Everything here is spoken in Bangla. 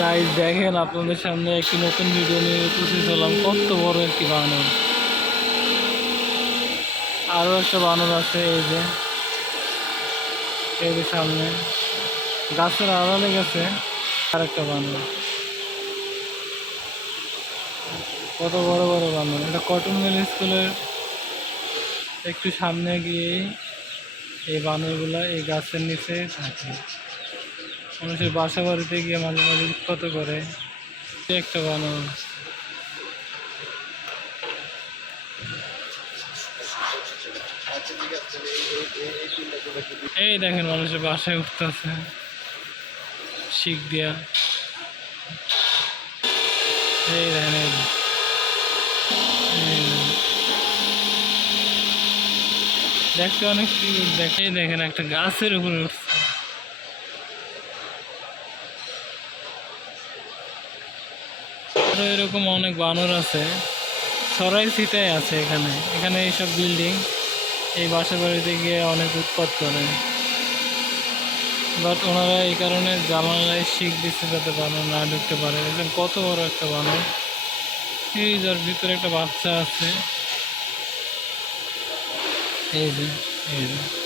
তাই দেখেন আপনাদের সামনে একটি নতুন ভিডিও নিয়ে উপস্থিত হলাম। কত বড় একটি বানর। আরও একটা বানর আছে, এই যে। এই যে সামনে। গাছের আড়ালে গেছে আর একটা বানর। কত বড় বড় বানর। এটা কটন মিল স্কুলের একটু সামনে গিয়ে এই বানরগুলো এই গাছের নিচে থাকে। মানুষের বাসা বাড়িতে গিয়ে মাঝে মাঝে উৎপাত করে। একটা বানর। এই দেখেন মানুষের বাসায় উঠতেছে। শিখ দিয়া। এই দেখেন। দেখতে অনেক cute, দেখে দেখেন একটা গাছের উপরে উঠছে। আরও এরকম অনেক বানর আছে। সরাই সিটাই আছে এখানে। এখানে এইসব বিল্ডিং, এই বাসা বাড়িতে গিয়ে অনেক উৎপাত করে। বাট ওনারা এই কারণে জামানায় শিখ দিচ্ছে যাতে বানর না ঢুকতে পারে। দেখেন কত বড় একটা বানর। এই যার ভিতরে একটা বাচ্চা আছে। এই যে এই যে।